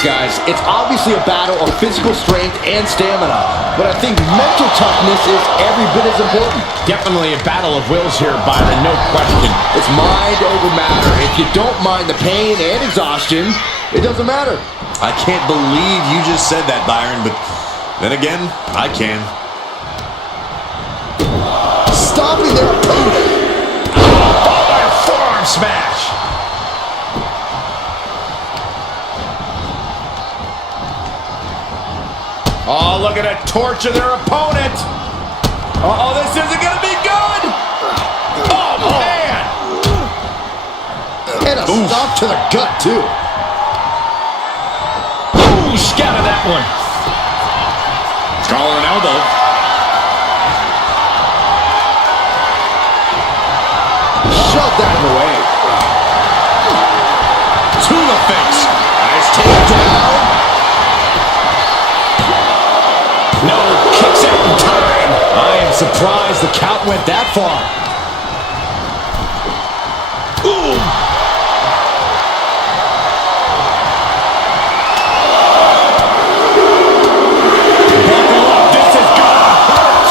match, guys. It's obviously a battle of physical strength and stamina, but I think mental toughness is every bit as important. Definitely a battle of wills here, Byron, no question. It's mind over matter. If you don't mind the pain and exhaustion, it doesn't matter. I can't believe you just said that, Byron, but then again, I can. Stopping their opponent. Followed by a forearm smash. Oh, look at it, torture their opponent. Uh-oh, this isn't going to be good. Oh, man. And a stop to the gut, too. Ooh, scouted that one. Collar and elbow. Shove that away. To the face. Nice takedown. No, kicks out in time. I am surprised the count went that far. Ooh. Buckle up, this is gonna hurt.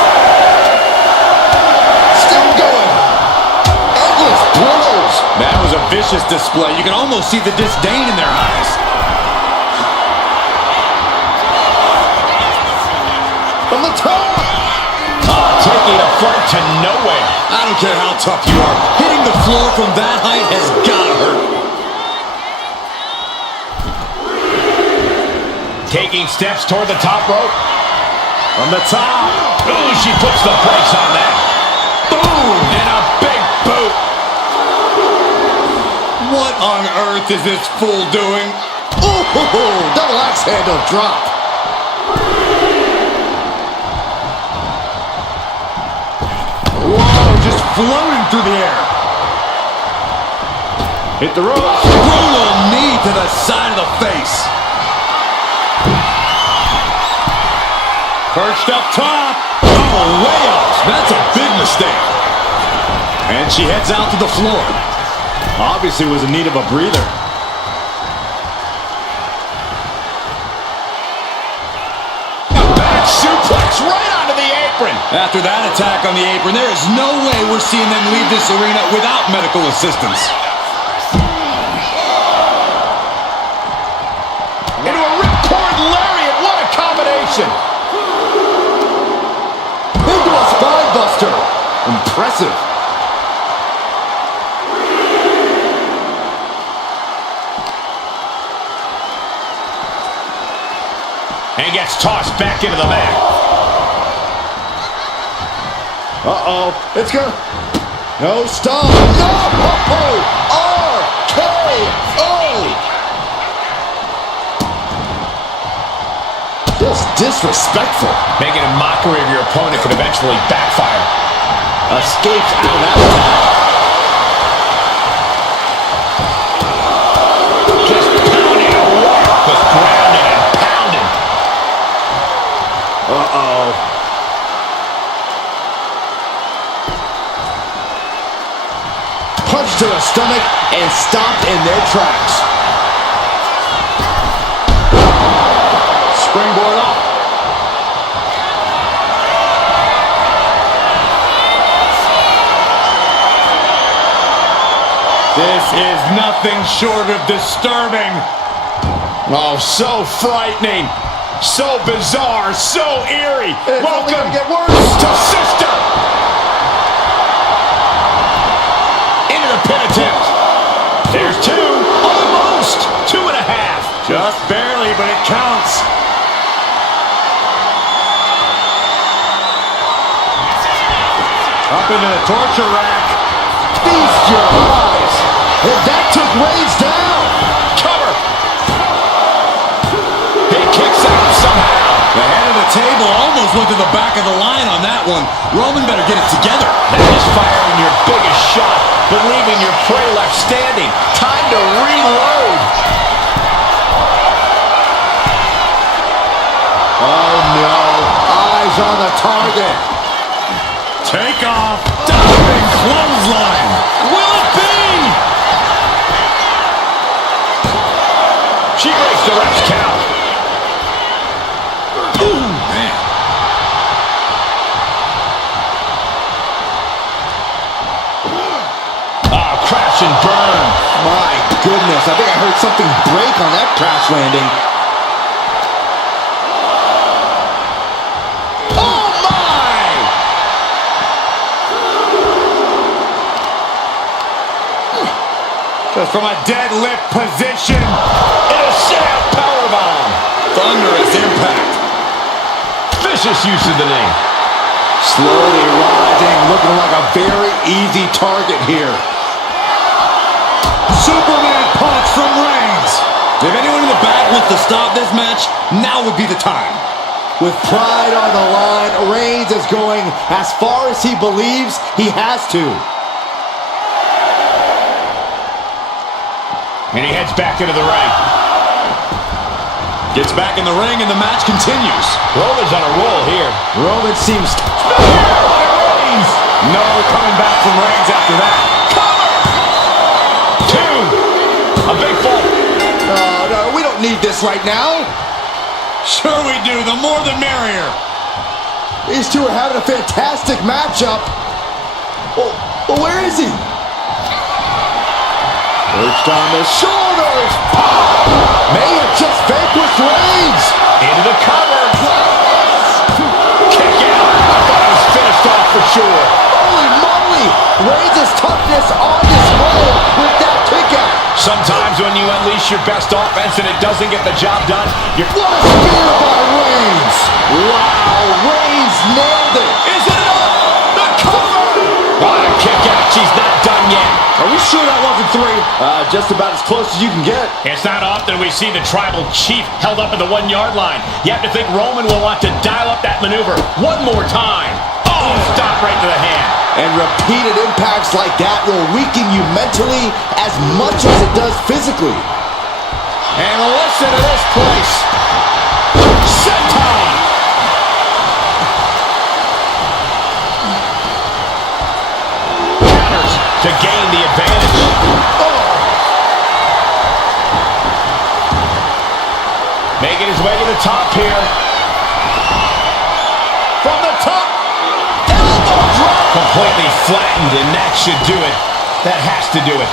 Still going. Endless blows. That was a vicious display. You can almost see the disdain in their eyes. From the top. Taking a flight to nowhere. I don't care how tough you are. Hitting the floor from that height has gotta hurt. Taking steps toward the top rope. From the top. Ooh, she puts the brakes on that. Boom! And a big boot. What on earth is this fool doing? Ooh, double axe handle drop. Whoa, just floating through the air. Hit the rope. Brutal knee to the side of the face. Perched up top. Oh, way off. That's a big mistake. And she heads out to the floor. Obviously was in need of a breather. A back suplex right onto the apron. After that attack on the apron, there is no way we're seeing them leave this arena without medical assistance. Into a ripcord lariat. What a combination. Into a spine buster. Impressive. And gets tossed back into the mat. Uh-oh. It's gonna... No, stop. No! RKO! Just disrespectful. Making a mockery of your opponent could eventually backfire. Escapes out of that attack. Just pounding away. Just grounded and pounded. Uh-oh. Punch to the stomach and stopped in their tracks. Springboard up. This is nothing short of disturbing. Oh, so frightening. So bizarre. So eerie. It's only Welcome gonna get worse. to Sister. Into the pin attempt. There's two. Almost. 2.5. Just barely, but it counts. Up into the torture rack. Feast your eyes. And that took Reigns down. Cover. He kicks out somehow. The head of the table almost went to the back of the line on that one. Roman better get it together. That is firing your biggest shot, but leaving your prey left standing. Time to reload. Oh no. Eyes on the target. Take off. Diving clothesline. Will it be? She breaks the ref's count. I think I heard something break on that crash landing. Oh, my! Just from a deadlift position. It'll sit out powerbomb. Thunderous impact. Vicious use of the knee. Slowly rising, looking like a very easy target here. Superman punch from Reigns. If anyone in the back wants to stop this match, now would be the time. With pride on the line, Reigns is going as far as he believes he has to. And he heads back into the ring. Gets back in the ring and the match continues. Roman's on a roll here. Roman seems... Spear by Reigns. No coming back from Reigns after that. A big fall. No, we don't need this right now. Sure we do. The more the merrier. These two are having a fantastic matchup. Oh, where is he? Perched on the shoulders. May have just vanquished Reigns. Into the cover. Kick out. I thought it was finished off for sure. Holy moly. Reigns' toughness on display with that kick out. Sometimes when you unleash your best offense and it doesn't get the job done, you're... What a spear by Reigns! Wow, Reigns nailed it! Is it enough? The cover! What a kick out. She's not done yet. Are we sure that wasn't three? Just about as close as you can get. It's not often we see the tribal chief held up at the 1 yard line. You have to think Roman will want to dial up that maneuver one more time. Oh, stop right to the hand. And repeated impacts like that will weaken you mentally as much as it does physically. And listen to this place. Senton. Counters to gain the advantage. Oh. Making his way to the top here. From the top. Elbow drop. Completely flattened, and that should do it. That has to do it.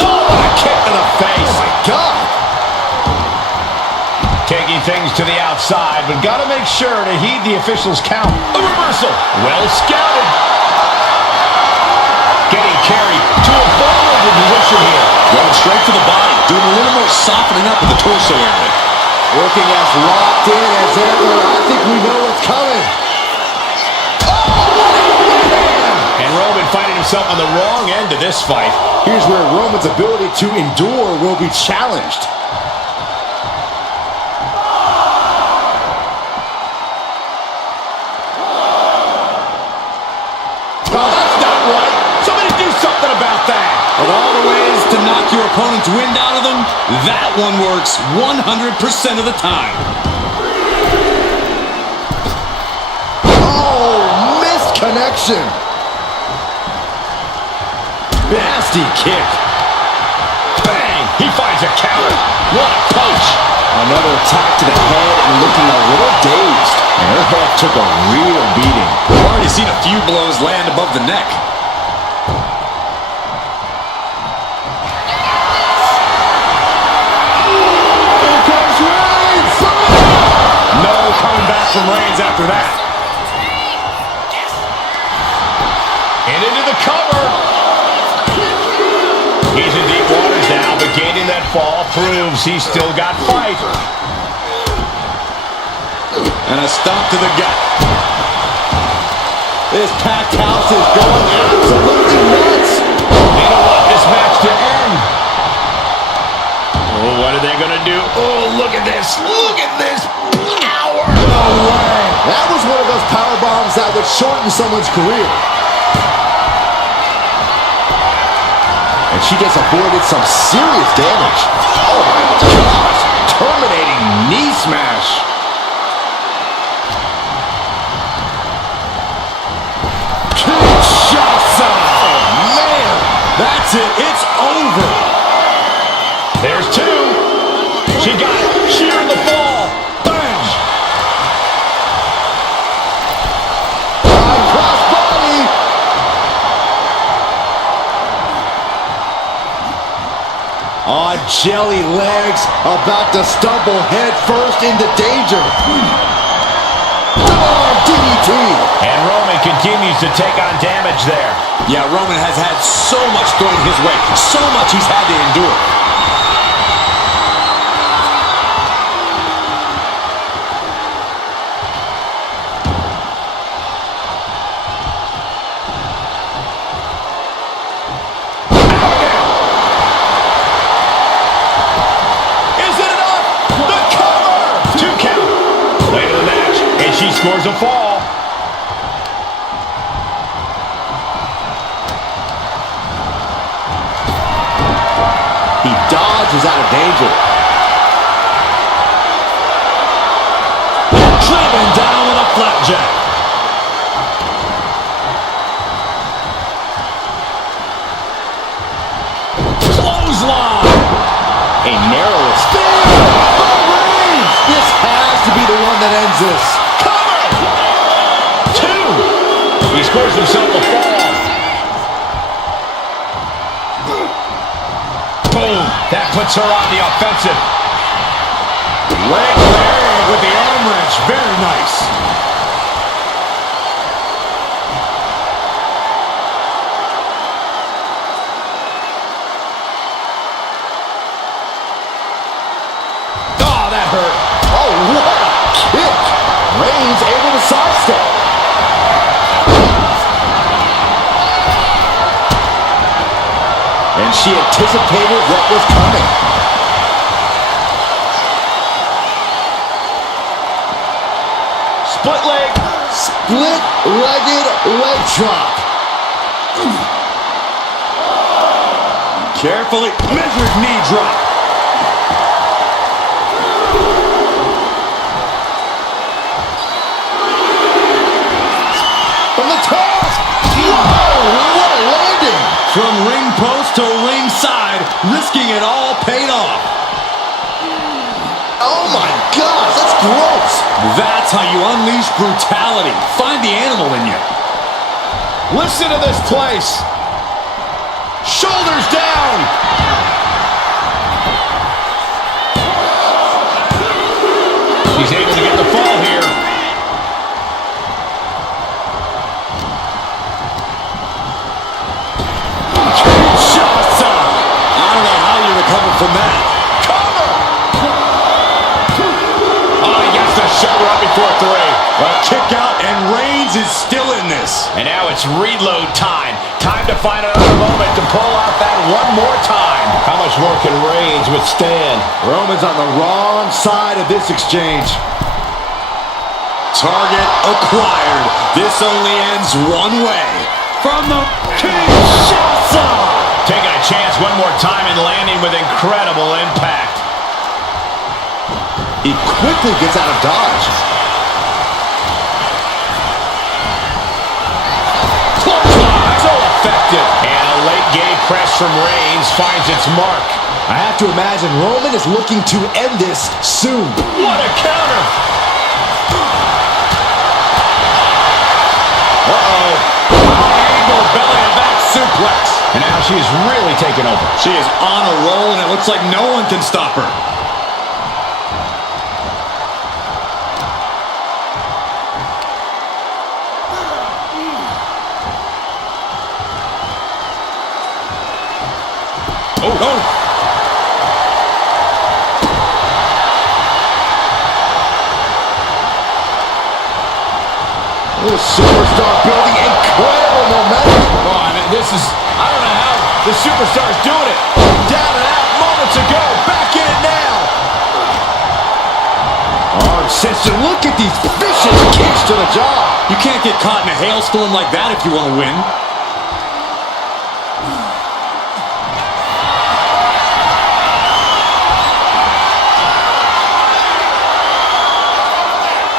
Oh, what a kick to the face. Oh, my God. Taking things to the outside, but got to make sure to heed the official's count. A reversal. Well scouted. Getting carried to a vulnerable position here. Going straight for the body. Doing a little more softening up in the torso area. Looking as locked in as ever. I think we know what's coming. And Roman finding himself on the wrong end of this fight. Here's where Roman's ability to endure will be challenged. Oh, that's not right. Somebody do something about that. Of all the ways to knock your opponent's wind out of them, that one works 100% of the time. Oh, missed connection. Nasty kick. Bang! He finds a counter. What a punch. Another attack to the head and looking a little dazed. And her head took a real beating. We've already seen a few blows land above the neck. Here comes Reigns! No coming back from Reigns after that. And into the cover. He's in deep waters now, but gaining that fall proves he's still got fight. And a stomp to the gut. This packed house is going absolutely nuts. They don't want this match to end. Oh, what are they going to do? Oh, look at this. Look at this. Power. No way. That was one of those power bombs that would shorten someone's career. And she just avoided some serious damage. Oh my gosh. Terminating knee smash. Kinshasa. Oh man. That's it. It's over. There's two. She got it. Sheer in the fall. Bam. Crossbody. On jelly legs, about to stumble head first into danger. DDT. And Roman continues to take on damage there. Yeah, Roman has had so much thrown his way, so much he's had to endure. She scores a fall. He dodges out of danger. Driven down with a flapjack. Clothesline. A narrow escape. myrise. This has to be the one that ends this. He scores himself a fall. Boom. That puts her on the offensive. Leg lariat with the arm wrench. Very nice. Oh, that hurt. Oh, what a kick. Reigns able to sidestep. And she anticipated what was coming. Split leg. Split-legged leg drop. Carefully measured knee drop. From the top. Whoa, what a landing. From ring post to ringside, risking it all paid off. Oh my gosh, that's gross. That's how you unleash brutality. Find the animal in you. Listen to this place. Shoulders down. He's able to get the fall here. From that. Cover! Oh, he gets the shoulder up before 3. A kick out, and Reigns is still in this. And now it's reload time. Time to find another moment to pull out that one more time. How much more can Reigns withstand? Roman's on the wrong side of this exchange. Target acquired. This only ends one way. From the Kinshasa. Taking a chance one more time and landing with incredible impact. He quickly gets out of dodge. So effective. And a late game press from Reigns finds its mark. I have to imagine Roman is looking to end this soon. What a counter. Uh-oh. Angle belly to back suplex. And now she is really taking over. She is on a roll, and it looks like no one can stop her. Oh. Little superstar building incredible momentum. Oh, I mean, I don't know how the superstar's doing it. Down and out moments ago. Back in it now. Arm sister, look at these vicious kicks to the jaw. You can't get caught in a hailstorm like that if you want to win.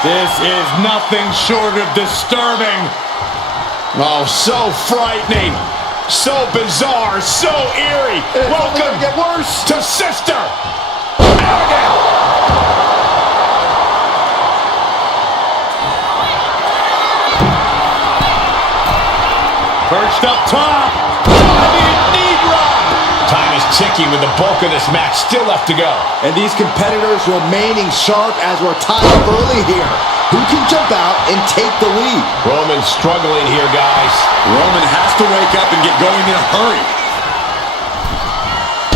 This is nothing short of disturbing. Oh, so frightening. So bizarre. So eerie. Welcome Get worse. to Sister Abigail. Perched up top. Knee drop. Time is ticking with the bulk of this match still left to go. And these competitors remaining sharp as we're tied up early here. Who can jump out and take the lead? Roman's struggling here, guys. Roman has to wake up and get going in a hurry.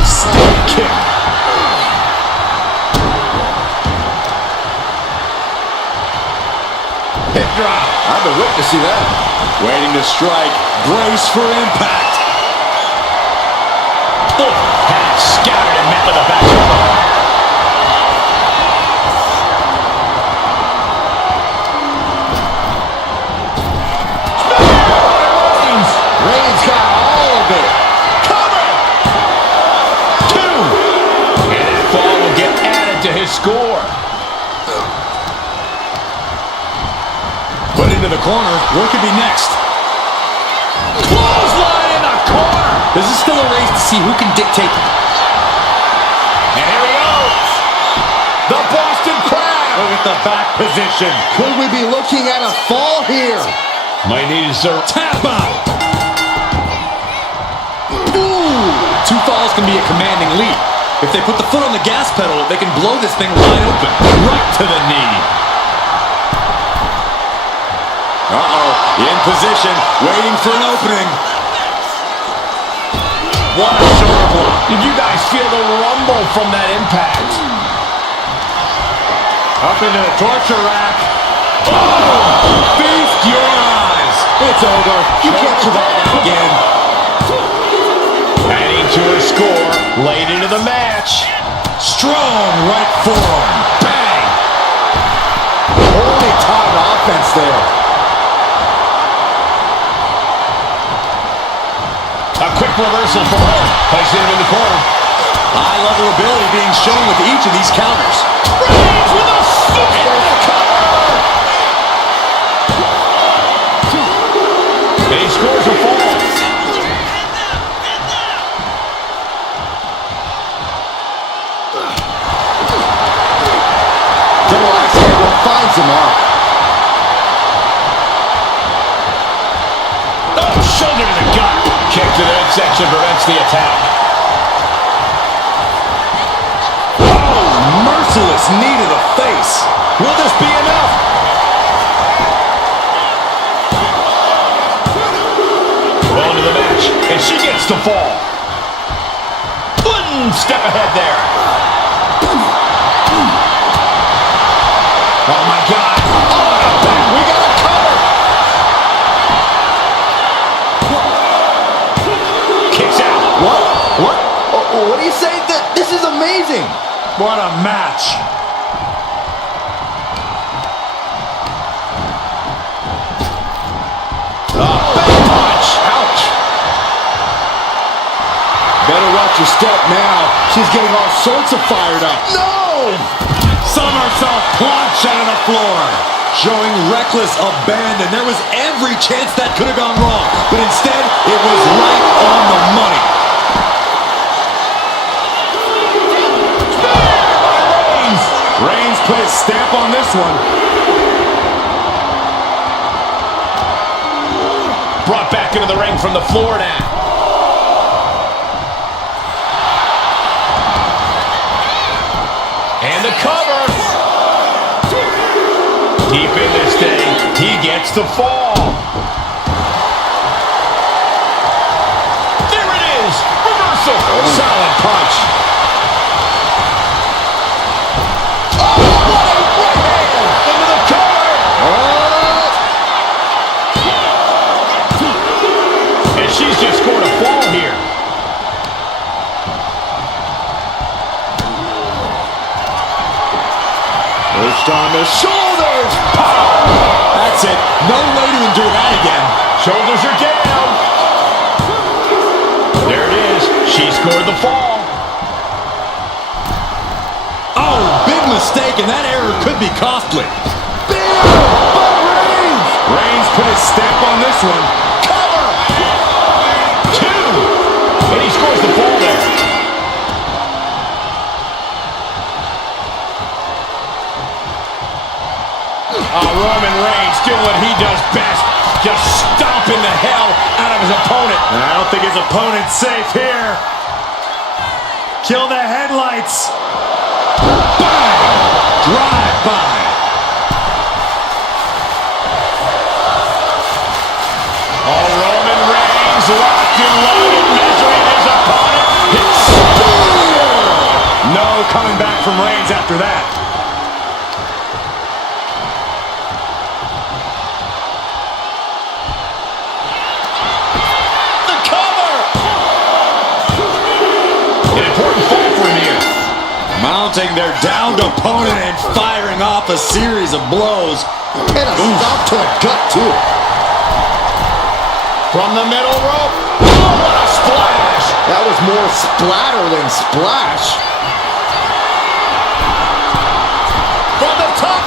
Stiff kick. Hip drop. I've been witnessing that. Waiting to strike. Brace for impact. Oh, had it scattered and met with a back elbow. Reigns got all of it. Cover! 2. And that fall will get added to his score. Put into the corner. What could be next? Clothesline in the corner. This is still a race to see who can dictate. And here he goes. The Boston Crab. Look at the back position. Could we be looking at a fall here? Might need to serve. Tap out. Ooh. 2 falls can be a commanding lead. If they put the foot on the gas pedal, they can blow this thing wide open. Right to the knee. Uh-oh. In position. Waiting for an opening. What a shoulder block. Did you guys feel the rumble from that impact? Up into the torture rack. Oh! Feast your eyes. It's over. You can't survive that again. Adding to her score late into the match. Strong right forearm. Bang! Only timed offense there. A quick reversal for her. Placing him in the corner. High-level ability being shown with each of these counters. Reigns with a super cover! And he scores a fall. Double axe handle finds him up. Oh, shoulder to the gut. Kick to the midsection prevents the attack. Oh, merciless knee to the face. Will this be enough? Well into the match, and she gets the fall. One step ahead there. Oh my God. Oh, we got a cover. Kicks out. What do you say? This is amazing. What a match. Big punch. Ouch. Better watch your step now. She's getting all sorts of fired up. No! Somersault plunge onto the floor. Showing reckless abandon. There was every chance that could have gone wrong. But instead, it was right on the money. Reigns put his stamp on this one. Brought back into the ring from the floor now. And the cover. Deep in this thing, he gets the fall. There it is. Reversal. Solid punch. Into the cover. And she's just scored a fall here. Pushed on the shoulders. That's it. No way to endure that again. Shoulders are down. There it is. She scored the fall. Oh, big mistake, and that error could be costly. Reigns put his stamp on this one. Cover. 2. And he scores the fall there. Roman Reigns doing what he does best. Just stomping the hell out of his opponent. I don't think his opponent's safe here. Kill the headlights. Bang! Drive by. Oh, Roman Reigns locked and loaded, measuring his opponent. No coming back from Reigns after that. The cover! An important fall for him here. Mounting their downed opponent and firing off a series of blows. And a stop to the gut, too. From the middle rope. Oh, what a splash! That was more splatter than splash. From the top.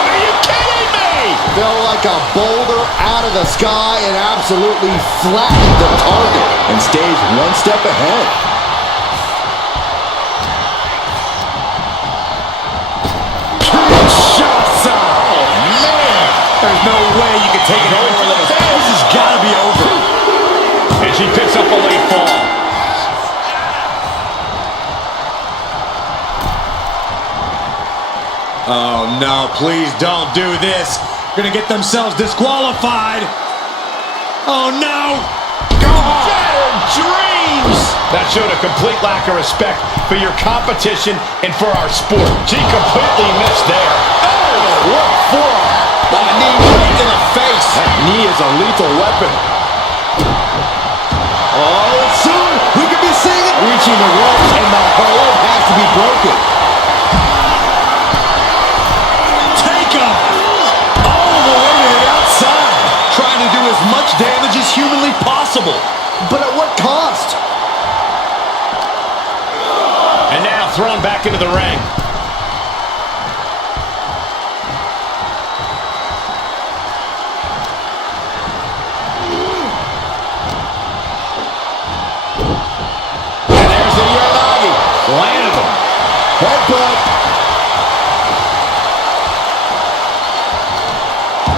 Are you kidding me? Fell like a boulder out of the sky and absolutely flattened the target and stays one step ahead. There's no way you can take it over with those. This has got to be over. And she picks up a late fall. Oh, no, please don't do this. Going to get themselves disqualified. Oh, no. Go on. Shattered dreams. That showed a complete lack of respect for your competition and for our sport. She completely missed there. Oh, what forearm. A knee right in the face. That knee is a lethal weapon. Oh, soon we could be seeing it. Reaching the ropes and the hold has to be broken. Take him. All the way to the outside. Trying to do as much damage as humanly possible. But at what cost? And now thrown back into the ring. Landed him. Headbutt.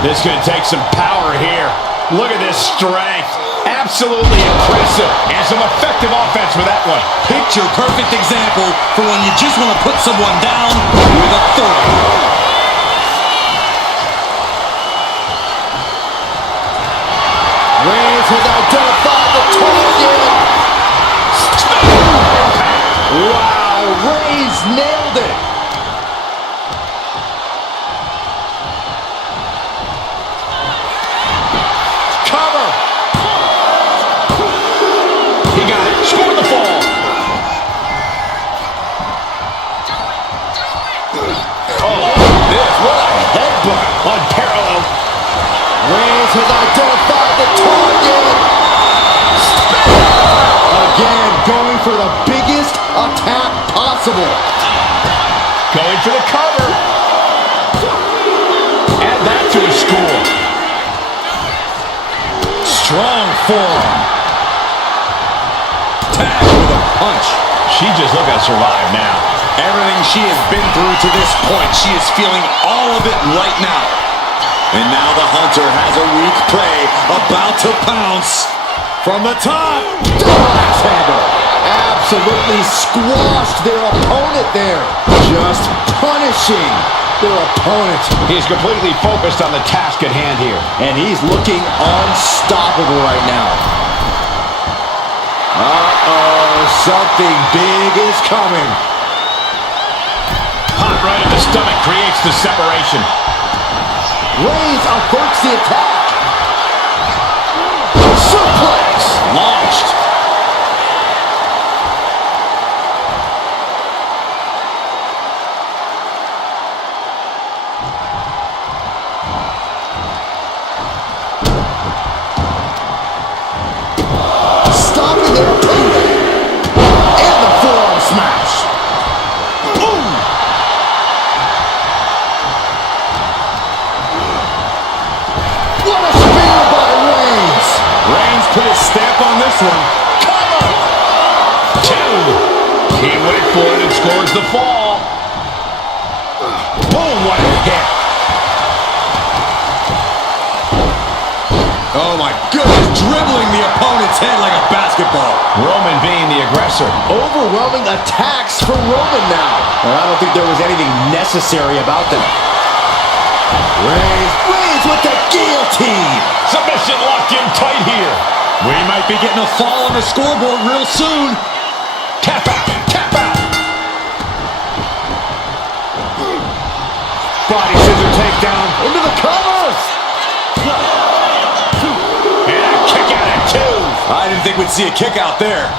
This is going to take some power here. Look at this strength. Absolutely impressive. And some effective offense with that one. Picture perfect example for when you just want to put someone down with authority. Reigns has identified the target. Wow, Reigns nailed it. Cover. He got it. Scored the fall. Oh, this. What a headbutt. Unparalleled. Reigns has identified the target. Again, going for the biggest attack possible. Going for the cover. Add that to his score. Strong forearm. Tag with a punch. She just looking to survive now. Everything she has been through to this point, she is feeling all of it right now. And now the Hunter has a weak prey about to pounce. From the top. Axe handle. Absolutely squashed their opponent there. Just punishing their opponent. He's completely focused on the task at hand here. And he's looking unstoppable right now. Uh-oh, something big is coming. Hot right in the stomach creates the separation. Reigns averts the attack. Suplex. Launched. Stopping their opponent. And the forearm smash. Boom. What a spear by Reigns. Reigns put his stamp on this one. Cover. Two. He went for it and scores the fall. Boom, what a hit. Oh my goodness, dribbling the opponent's head like a basketball. basketball. Roman being the aggressor. Overwhelming attacks for Roman now. And I don't think there was anything necessary about that. Reigns with the guillotine. Submission locked in tight here. We might be getting a fall on the scoreboard real soon. Tap out, tap out. Body scissor takedown into the cover. And a kick out at two. I didn't think we'd see a kick out there.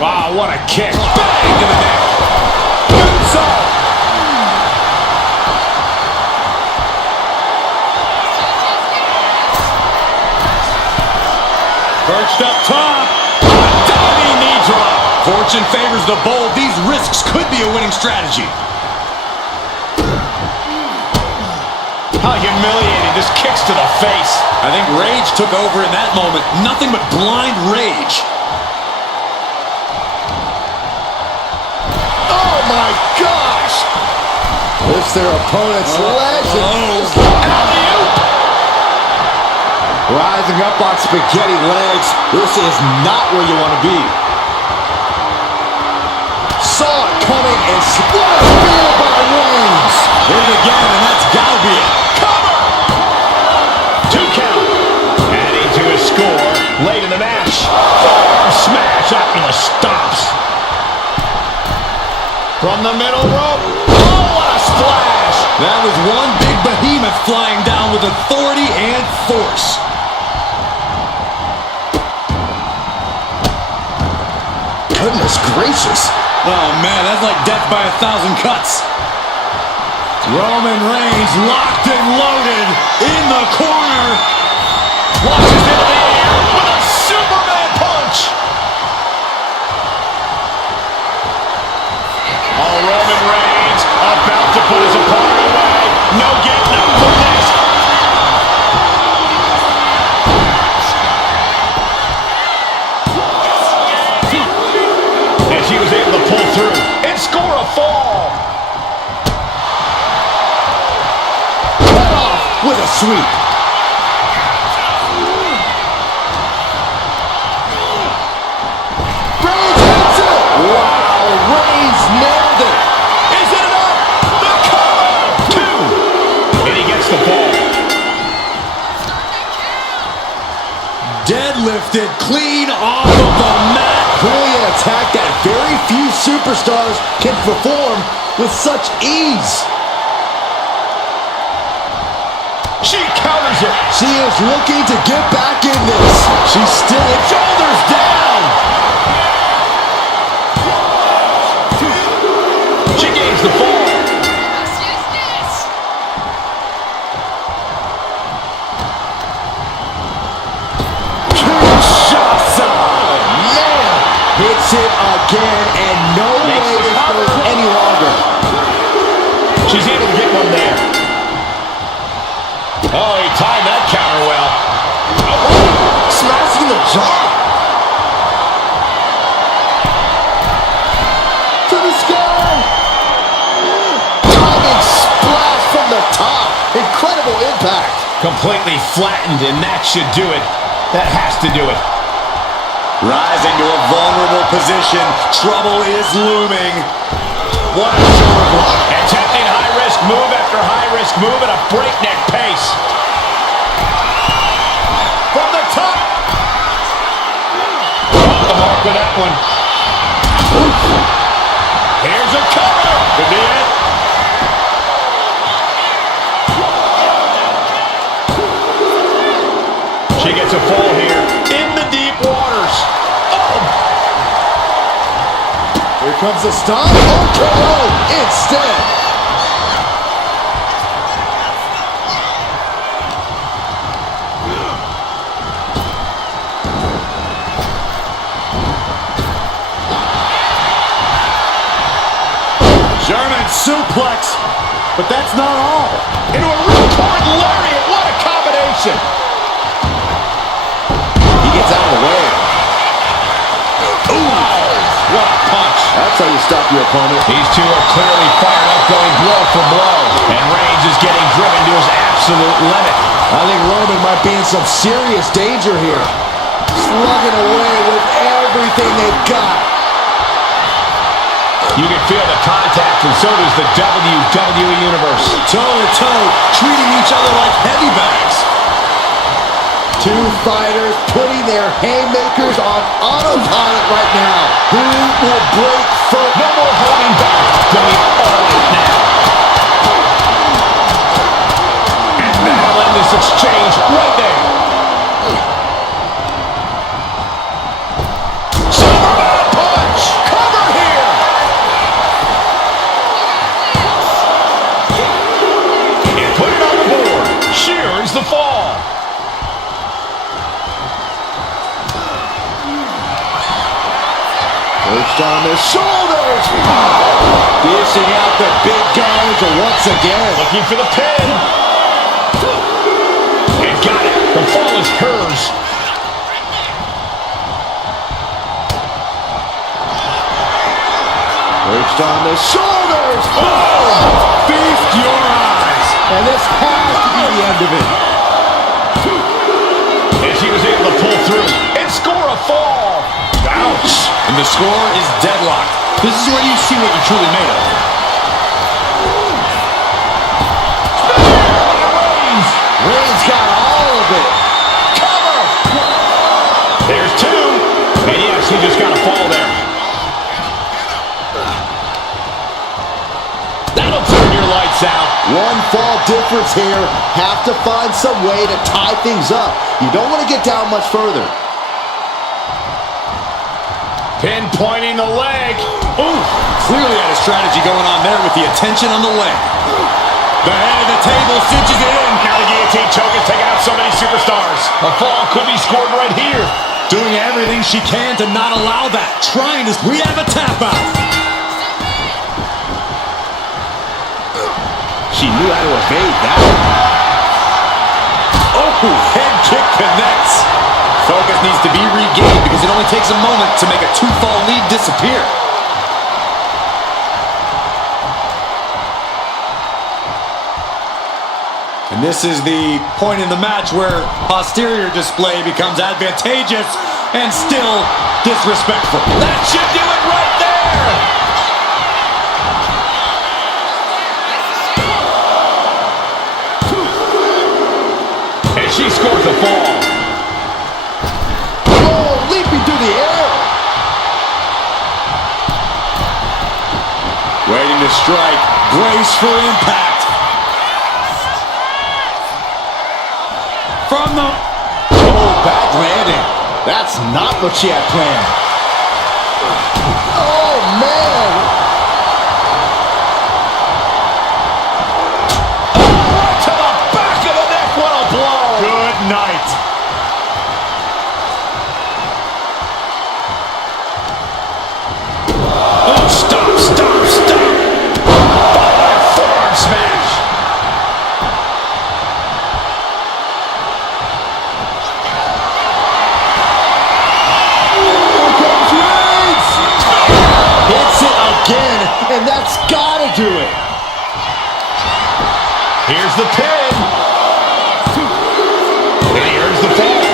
Wow, what a kick. Bang to the neck. Moonsault. Perched up top. Diving knee drop. Fortune favors the bold. These risks could be a winning strategy. How humiliating. This kicks to the face. I think rage took over in that moment. Nothing but blind rage. Oh my gosh! Lifts their opponent's legs and alley-oop. Rising up on spaghetti legs. This is not where you want to be. Saw it coming and what a spear by Reigns. Hit it again, and that's gotta be it. Cover. 2 count. Adding to his score late in the match. Forearm smash after the stops. From the middle rope. Oh, what a splash. That was one big behemoth flying down with authority and force. Goodness gracious. Oh, man, that's like death by 1,000 cuts. Roman Reigns locked and loaded in the corner. Launches into the air with a Superman punch. Oh, Roman Reigns about to put his opponent away. No getting up from this. And she was able to pull through and score a fall. Cut off with a sweep. Reigns hits it. Wow, Reigns nailed it. Is it enough? The cover! 2. And he gets the ball. Deadlifted clean off of the mat. Clearly an attack that very few superstars can perform with such ease. She counters it. She is looking to get back in this. She's still Shoulders down. She gains the ball. Kinshasa. Man, hits it again, and no way this goes any longer. She's able to get one there. Oh, he timed that counter well. Smashing the jaw. To the sky. Diving splash from the top. Incredible impact. Completely flattened, and that should do it. That has to do it. Rising to a vulnerable position. Trouble is looming. What a shoulder block. Attempting high-risk move after high-risk move at a breakneck pace. From the top. Off the mark with that one. Here's a cover. Could be it. She gets a fall here in the deep waters. Oh. Here comes the stop. RKO instead. German suplex. But that's not all. Into a ripcord lariat. What a combination. He gets out of the way. Ooh. What a punch. That's how you stop your opponent. These two are clearly fired up, going blow for blow. And Reigns is getting driven to his absolute limit. I think Roman might be in some serious danger here. Slugging away with everything they've got. You can feel the contact, and so does the WWE Universe. Toe-to-toe, treating each other like heavy bags. Two fighters putting their haymakers on autopilot right now. Who will break first? No more holding back. Going all in now. And that'll end this exchange right there. Superman punch! Cover here! And put it on the board. Here's the fall. Perched on the shoulders. Dishing out the big guns once again. Looking for the pin. And got it. The fall is hers. Perched on the shoulders. Oh! Feast your eyes. And this has to be the end of it. And she was able to pull through and score a fall. Ouch. And the score is deadlocked. This is where you see what you're truly made of. Reigns got all of it. Cover. There's two. And yes, he just got a fall there. That'll turn your lights out. One fall difference here. Have to find some way to tie things up. You don't want to get down much further. Pinpointing the leg. Ooh, clearly had a strategy going on there with the attention on the leg. The head of the table cinches it in. Now the guillotine choke is taking out so many superstars. A fall could be scored right here. Doing everything she can to not allow that. Trying to... We have a tap out. She knew how to evade that. Oh, head kick connects. Focus needs to be regained because it only takes a moment to make a two-fall lead disappear. And this is the point in the match where posterior display becomes advantageous and still disrespectful. That should do it right there. And she scores a fall. Leaping through the air. Waiting to strike. Brace for impact. From the... Oh, bad landing. That's not what she had planned. Oh, man. Oh, to the back of the neck. What a blow. Good night. Stop. Forearm smash. Here comes Reigns. Hits it again, and that's gotta do it. Here's the pin. And here's the fall.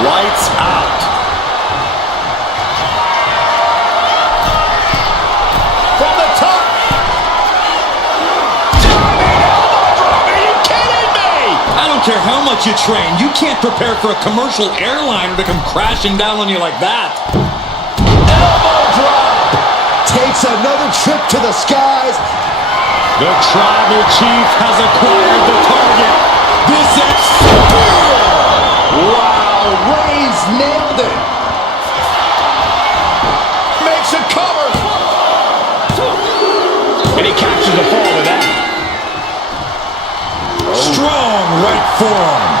Lights out. From the top. Diving elbow drop. Are you kidding me? I don't care how much you train. You can't prepare for a commercial airliner to come crashing down on you like that. Elbow drop. Takes another trip to the skies. The tribal chief has acquired the target. This is Spear. Wow, Reigns nailed it. Makes a cover. And he captures the fall with that. strong right forearm.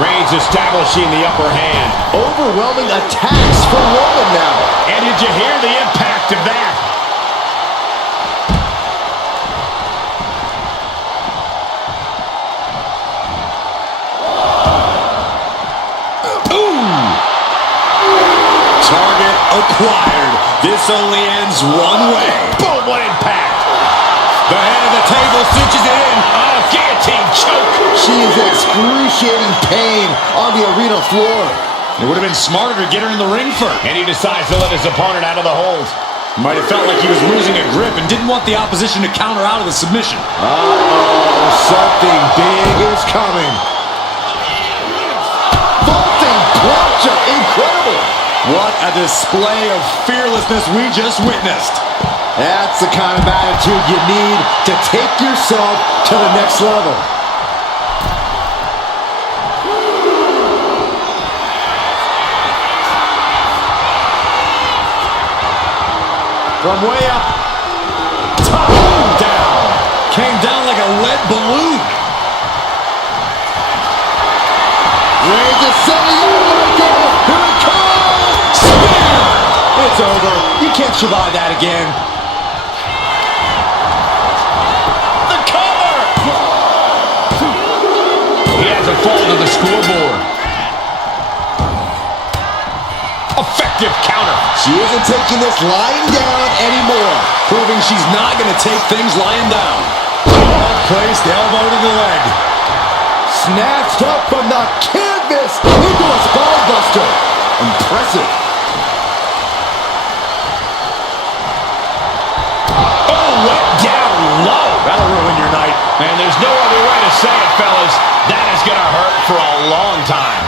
Reigns establishing the upper hand. Overwhelming attacks for Roman now. And did you hear the impact of that? Target acquired. This only ends one way. Boom, what impact. The head of the table cinches it in. Oh, guillotine choke. She is in excruciating pain on the arena floor. It would have been smarter to get her in the ring first. And he decides to let his opponent out of the hold. Might have felt like he was losing a grip and didn't want the opposition to counter out of the submission. Uh-oh, something big is coming. Vaulting plancha, incredible. What a display of fearlessness we just witnessed. That's the kind of attitude you need to take yourself to the next level. From way up, top down. Came down like a lead balloon. Reigns is setting up right there. Here it comes. Spear. It's over. You can't survive that again. The cover. He has a fall to the scoreboard. Effective counter. She isn't taking this lying down anymore. Proving she's not going to take things lying down. Placed elbow to the leg. Snatched up from the canvas into a spine buster. Impressive. Oh, went down low. That'll ruin your night. And there's no other way to say it, fellas. That is going to hurt for a long time.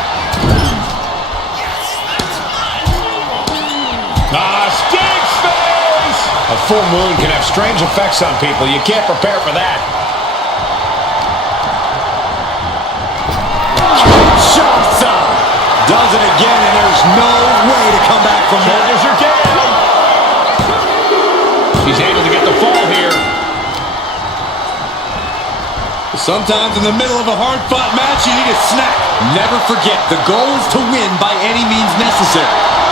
Stink face! A full moon can have strange effects on people. You can't prepare for that. Kinshasa does it again, and there's no way to come back from that. Shoulders are down. She's able to get the fall here. Sometimes in the middle of a hard-fought match, you need a snack. Never forget, the goal is to win by any means necessary.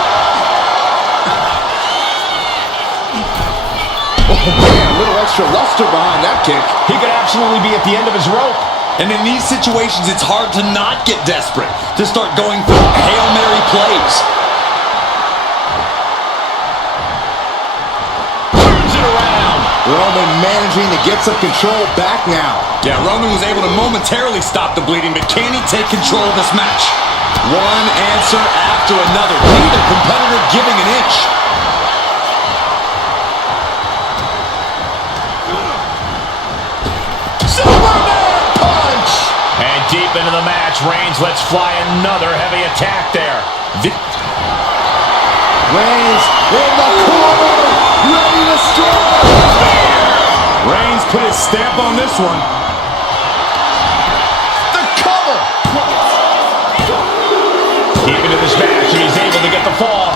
Oh man, a little extra luster behind that kick. He could absolutely be at the end of his rope. And in these situations, it's hard to not get desperate, to start going for Hail Mary plays. Turns it around. Roman managing to get some control back now. Yeah, Roman was able to momentarily stop the bleeding, but can he take control of this match? One answer after another. Neither competitor giving an inch. Deep into the match, Reigns lets fly another heavy attack there. Reigns in the corner, ready to strike. Reigns put his stamp on this one. The cover. Deep into this match, and he's able to get the fall.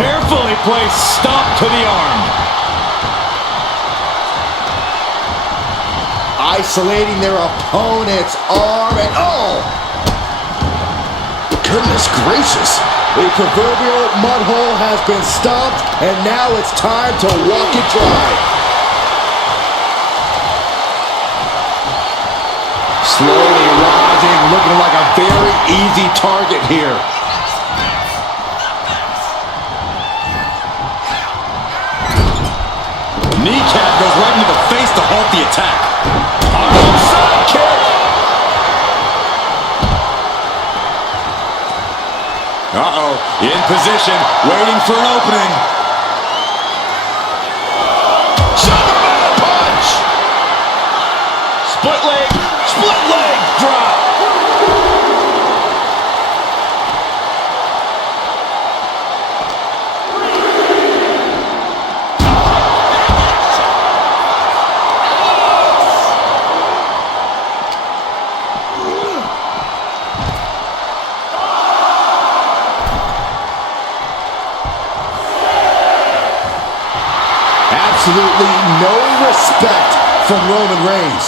Carefully placed stomp to the arm. Isolating their opponent's arm, and oh! Goodness gracious! A proverbial mud hole has been stomped, and now it's time to walk it dry. Slowly rising, looking like a very easy target here. Kneecap goes right into the face to halt the attack. Side kick. Uh-oh, in position, waiting for an opening. Superman punch. Split leg drop. Absolutely no respect from Roman Reigns.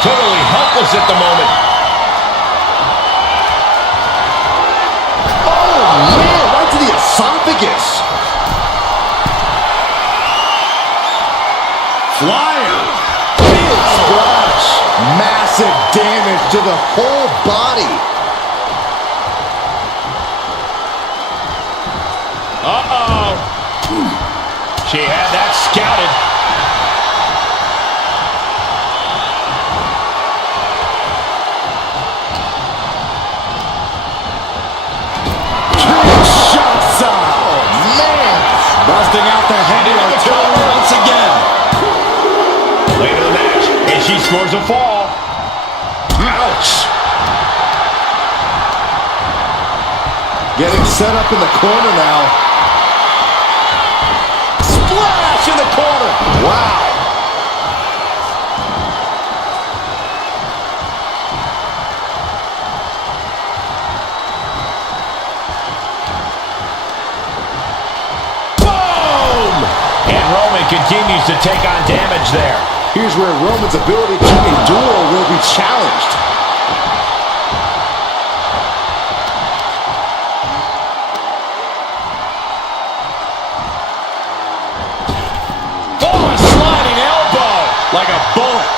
Totally helpless at the moment. Oh man, right to the esophagus. flyer. Big splash. Massive damage to the whole body. Uh-oh. She had that scouted. Busting out the head of the cover once again. Late in the match, and she scores a fall. Ouch. Getting set up in the corner now. Splash in the corner. Wow. Continues to take on damage there. Here's where Roman's ability to endure will be challenged. Oh, a sliding elbow. Like a bullet.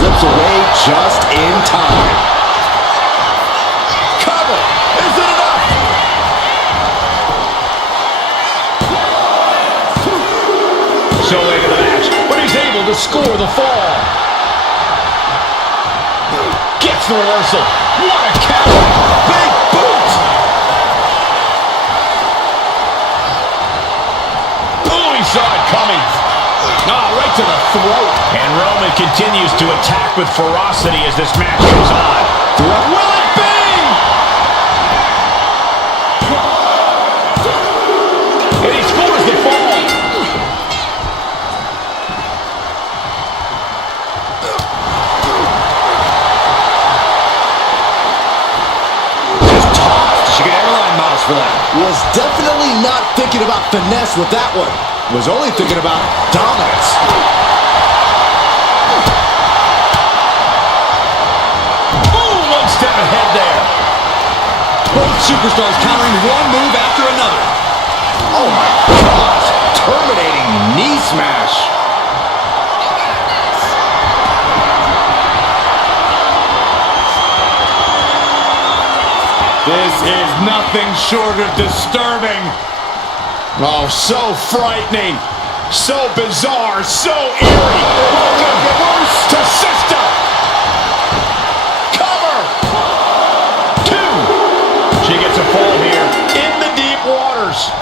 Slips away just in time. Cover. Is it enough? So late in the match, but he's able to score the fall. Gets the reversal. What a counter. Big boot. Oh, he saw it coming. Right to the throat. And Roman continues to attack with ferocity as this match goes on. Will it be? And he scores the fall. For that. Was definitely not thinking about finesse with that one. Was only thinking about dominance. Ooh, one step ahead there. Both superstars countering one move after another. Oh my gosh. Terminating knee smash. This is nothing short of disturbing. Oh, so frightening. So bizarre. So eerie. Reverse to sister. Cover. 2. She gets a fall here in the deep waters.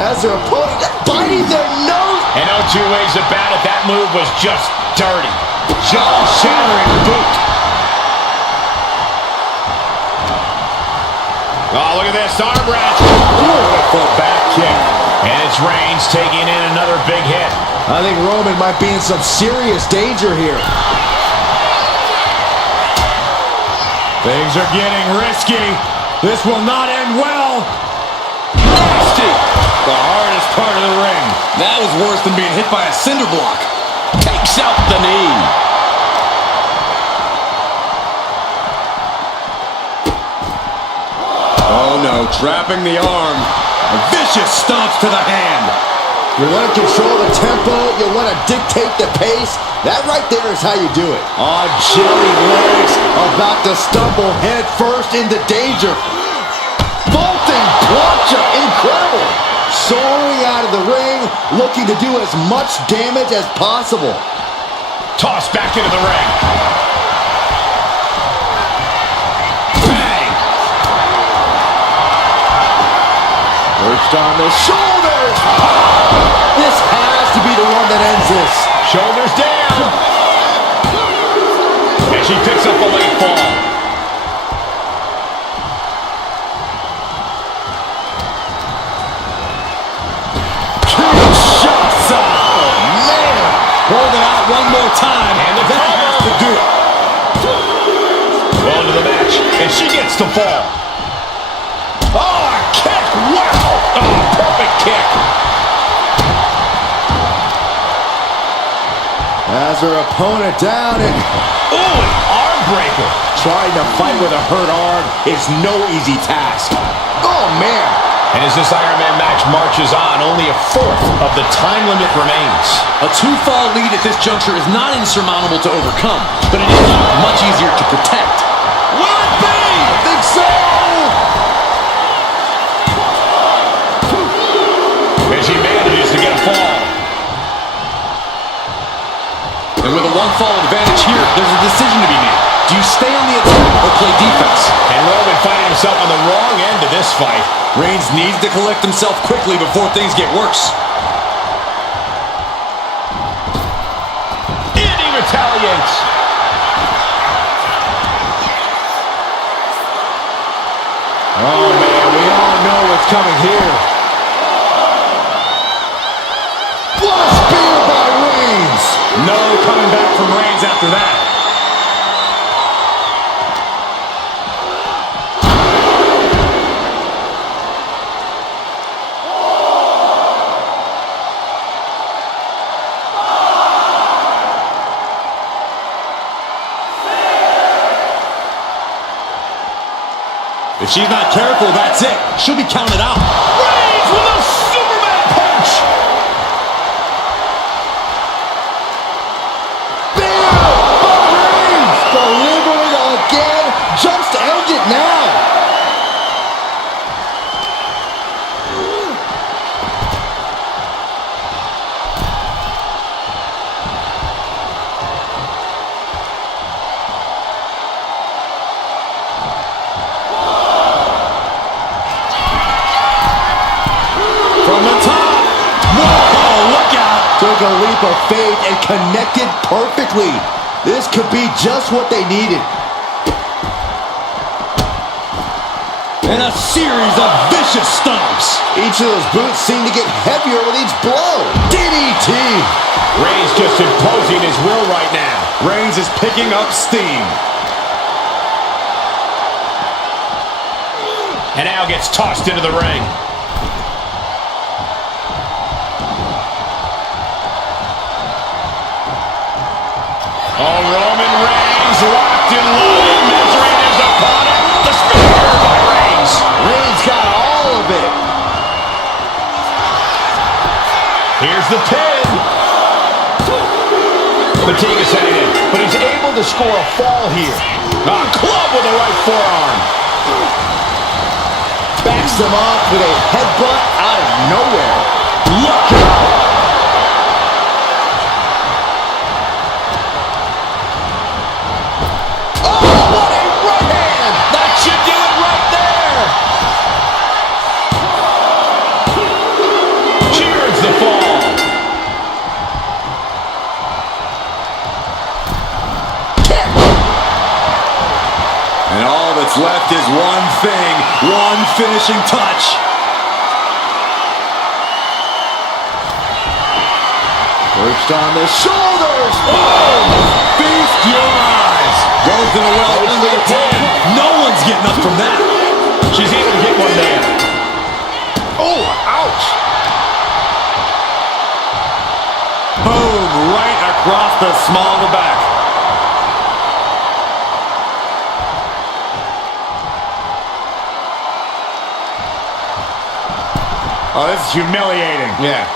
As their opponent biting their nose. And no two ways about it. That move was just dirty. Jaw-shattering boot. Oh, look at this. Arm wrench. Beautiful back kick. And it's Reigns taking in another big hit. I think Roman might be in some serious danger here. Things are getting risky. This will not end well. Nasty. The hardest part of the ring. That was worse than being hit by a cinder block. Takes out the knee. Oh no, trapping the arm. A vicious stomps to the hand. You want to control the tempo, you want to dictate the pace. That right there is how you do it. On jelly legs, about to stumble head first into danger. Vaulting plancha, incredible. Soaring out of the ring, looking to do as much damage as possible. Tossed back into the ring. Bang! Perched on the shoulders. This has to be the one that ends this. Shoulders down. And she picks up a late fall. Hold it out one more time, and the that has to do it. Well into the match, and she gets the fall. Oh, a kick! Wow! Oh, perfect kick. Has her opponent down and... Ooh, an arm Jawbreaker. Trying to fight with a hurt arm is no easy task. Oh, man. And as this Iron Man match marches on, only a fourth of the time limit remains. A two-fall lead at this juncture is not insurmountable to overcome, but it is much easier to protect. Will it be? I think so. As he manages to get a fall. And with a one-fall advantage here, there's a decision to be made. Do you stay on the attack or play defense? And Roman finding himself on the wrong end of this fight. Reigns needs to collect himself quickly before things get worse. And he retaliates. Oh, man, we all know what's coming here. What a spear by Reigns. No coming back from Reigns after that. If she's not careful, that's it. She'll be counted out. Reigns with a Superman punch. Delivering again. Just end it now. From the top. Whoa, look out. Took a leap of faith and connected perfectly. This could be just what they needed. And a series of vicious stomps. Each of those boots seem to get heavier with each blow. DDT. Reigns just imposing his will right now. Reigns is picking up steam. And now gets tossed into the ring. Oh, Roman Reigns locked and loaded, measuring his opponent. The spear by Reigns. Reigns got all of it. Here's the pin. Fatigue is setting in, but he's able to score a fall here. A club with the right forearm. Backs them off with a headbutt out of nowhere. Look out. Left is one thing, one finishing touch. Perched on the shoulders. Oh! Feast your eyes. Goes to the well, into the pin. No one's getting up from that. She's able to get one there. Oh, ouch. Boom, right across the small of the back. Oh, this is humiliating. Yeah.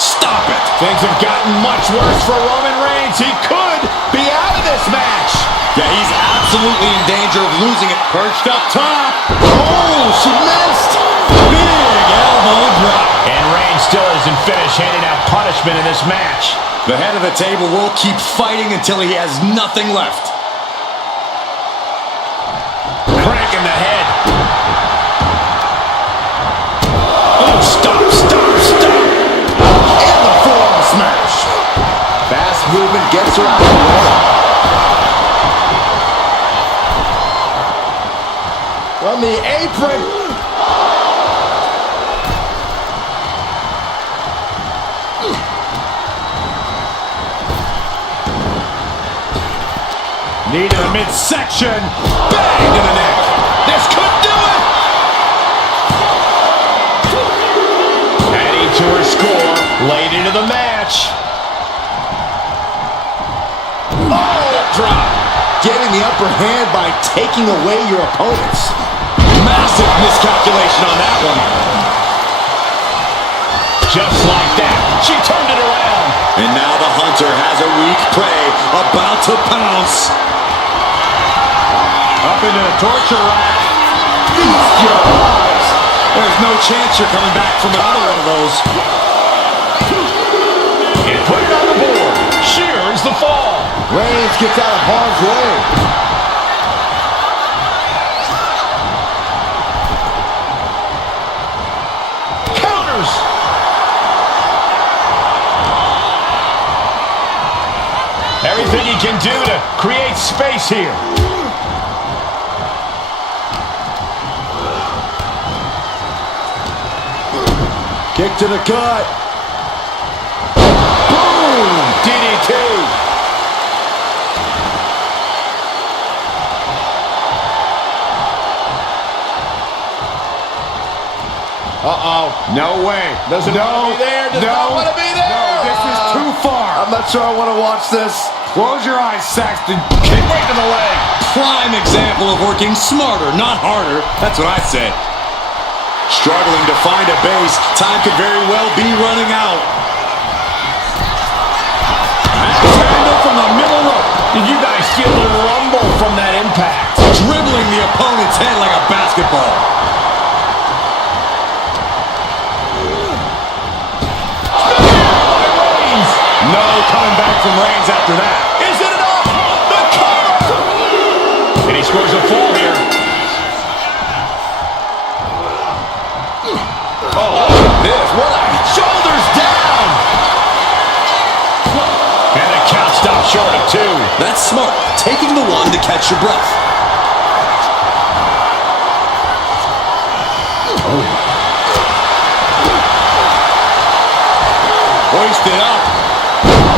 Stop it. Things have gotten much worse for Roman Reigns. He could be out of this match. Yeah, he's absolutely in danger of losing it. Perched up top. Oh, she missed. Big elbow drop. And Reigns still isn't finished handing out punishment in this match. The head of the table will keep fighting until he has nothing left. Cranking the head. Oh, stop. And the forearm smash. Fast movement gets her out of the way. From the apron. Knee to the midsection. Bang to the neck. This could do it. Adding to her score. Late into the match. Oh, drop. getting the upper hand by taking away your opponents. Massive miscalculation on that one. Just like that, she turned it around. And now the hunter has a weak prey about to pounce. Up into the torture rack. Feast your eyes. There's no chance you're coming back from another one of those. And put it on the board. Shears the fall. Reigns gets out of harm's way. Counters. Everything he can do to create space here. Kick to the gut. Boom! DDT. Uh-oh. No way. Doesn't want to be there. Does not want to be there. No, this is too far. I'm not sure I want to watch this. Close your eyes, Saxton. Kick right to the leg. Prime example of working smarter, not harder. That's what I said. Struggling to find a base. Time could very well be running out. Handle from the middle rope. Did you guys feel the rumble from that impact? Dribbling the opponent's head like a basketball. No coming back from Reigns after that. Is it enough? The cover! And he scores a fall here. Oh, This, what a... shoulders down! And the count stops short of 2. That's smart. Taking the one to catch your breath. Hoisted up.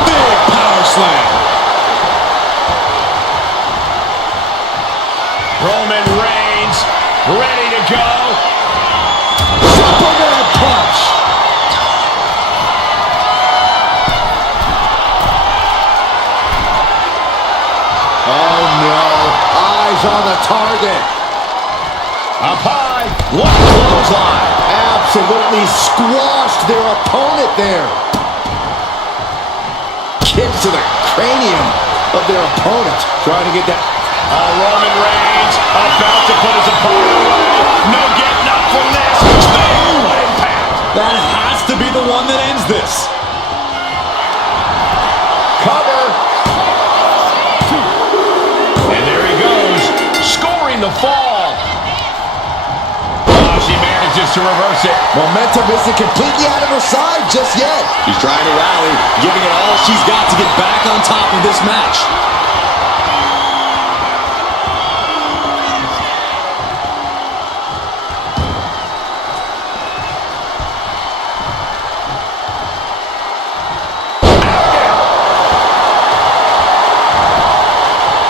Big power slam. Roman Reigns ready to go. Superman punch. Oh no. Eyes on the target. Up high. What a clothesline. Absolutely squashed their opponent there. Kicks to the cranium of their opponent. Trying to get that. Roman Reigns about to put his opponent away. No getting up from this. Big impact. That has to be the one that ends this. Cover. And there he goes. Scoring the fall. Oh, she manages to reverse it. Momentum isn't completely out of her side just yet. She's trying to rally, giving it all she's got to get back on top of this match.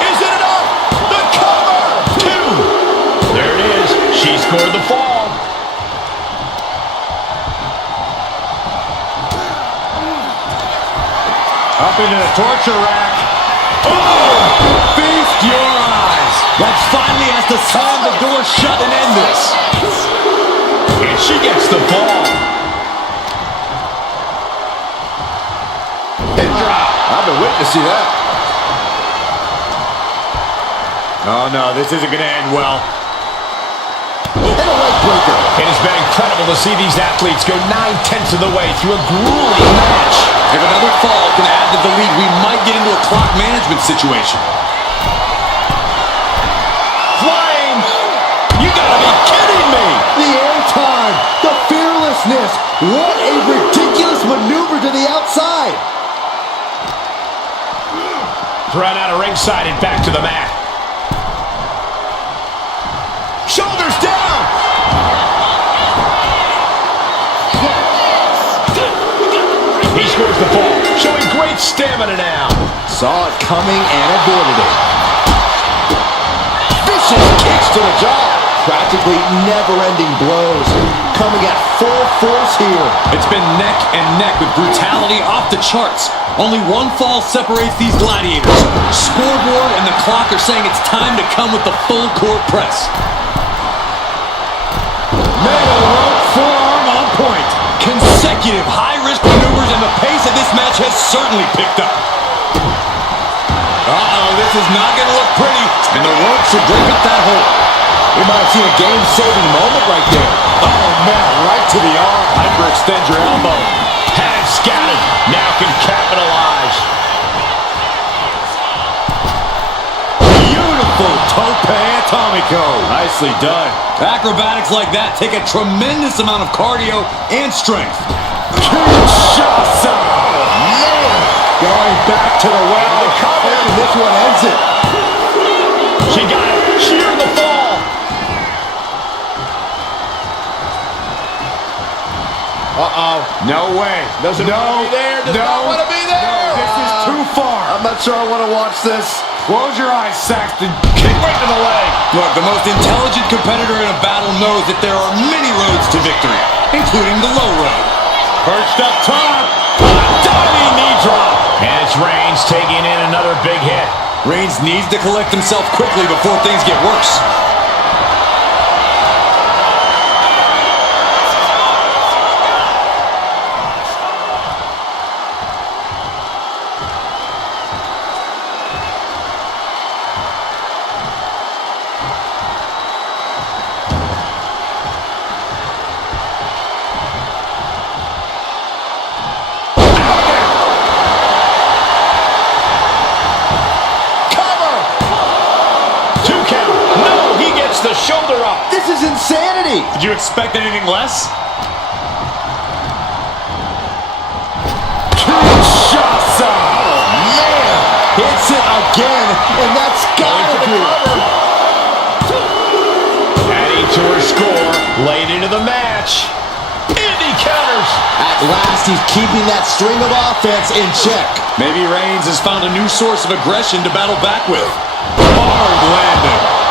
Is it enough? The cover. 2. There it is. She scored the fall. Up into the torture rack. Oh! Feast your eyes. That finally has to slam the door shut and end this. And she gets the fall. And drop. I've been witnessing that. Oh no, this isn't going to end well. And a leg breaker. It has been incredible to see these athletes go 9/10 of the way through a grueling match. If another fall can add to the lead, we might get into a clock management situation. Flying! You gotta be kidding me! The airtime. The fearlessness. What a ridiculous maneuver to the outside. Thrown out of ringside and back to the mat. Shoulders down! He scores the fall, showing great stamina now. Saw it coming and avoided it. Vicious kicks to the jaw. Practically never-ending blows coming at full force here. It's been neck and neck with brutality off the charts. Only one fall separates these gladiators. Scoreboard and the clock are saying it's time to come with the full court press. Middle rope forearm on point. Consecutive high-risk maneuvers, and the pace of this match has certainly picked up. Uh-oh, this is not going to look pretty, and the rope should break up that hole. We might have seen a game-saving moment right there. Oh, man, right to the arm. Hyperextend your elbow. Had it scouted. Now can capitalize. Beautiful tope atomico. Nicely done. Acrobatics like that take a tremendous amount of cardio and strength. Kinshasa! Man! Going back to the well. And this one ends it. She got it. Shear the fall. Uh-oh. No way. Doesn't want to be there. Does not want to be there. No, this is too far. I'm not sure I want to watch this. Close your eyes, Saxton. Kick right to the leg. Look, the most intelligent competitor in a battle knows that there are many roads to victory, including the low road. Perched up top. Diving knee drop. And it's Reigns taking in another big hit. Reigns needs to collect himself quickly before things get worse. The shoulder up. This is insanity. Did you expect anything less? Kinshasa! Oh, man! Hits it again, and that's gotta do it. Adding to her score, late into the match. And he counters. At last, he's keeping that string of offense in check. Maybe Reigns has found a new source of aggression to battle back with. Hard landing.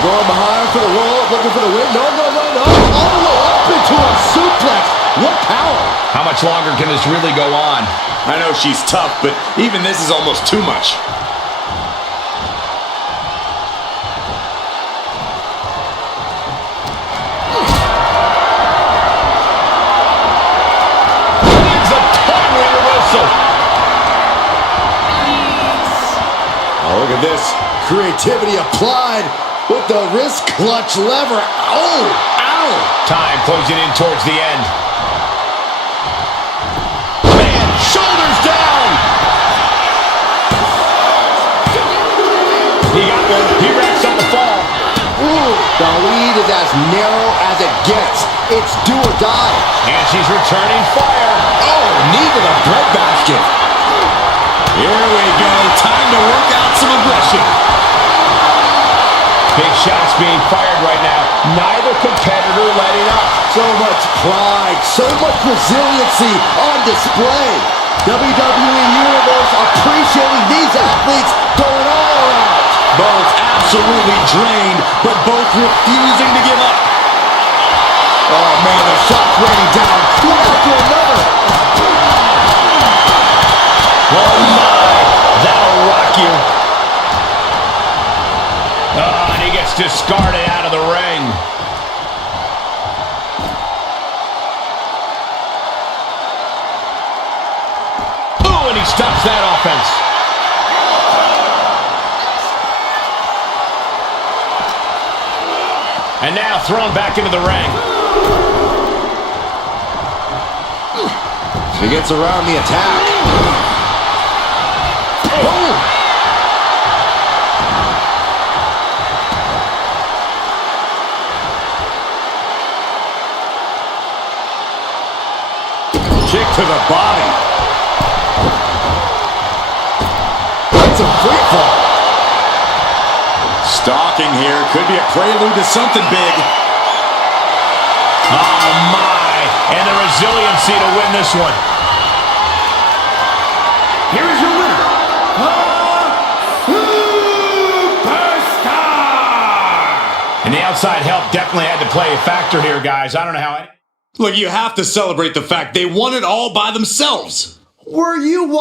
Going behind for the roll, looking for the win. No. All the way up into a suplex. What power. How much longer can this really go on? I know she's tough, but even this is almost too much. It's a timely reversal. Oh, look at this. Creativity applied with the wrist clutch lever. Oh, ow. Time closing in towards the end. Man, shoulders down. He got one. He wraps up the fall. Ooh, the lead is as narrow as it gets. It's do or die. And she's returning fire. Oh, knee to the breadbasket. Here we go. Time to work out some aggression. Big shots being fired right now. Neither competitor letting up. So much pride, so much resiliency on display. WWE Universe appreciating these athletes going all out. Both absolutely drained, but both refusing to give up. Oh man, the shots raining down, one after another. Oh my, that'll rock you. Oh, and he gets discarded out of the ring. Ooh, and he stops that offense. And now thrown back into the ring. He gets around the attack. Oh! Kick to the body. some free fall. Stalking here. Could be a prelude to something big. Oh, my. And the resiliency to win this one. Here is your winner, Superstar! And the outside help definitely had to play a factor here, guys. I don't know how... Look, you have to celebrate the fact they won it all by themselves. Were you watching?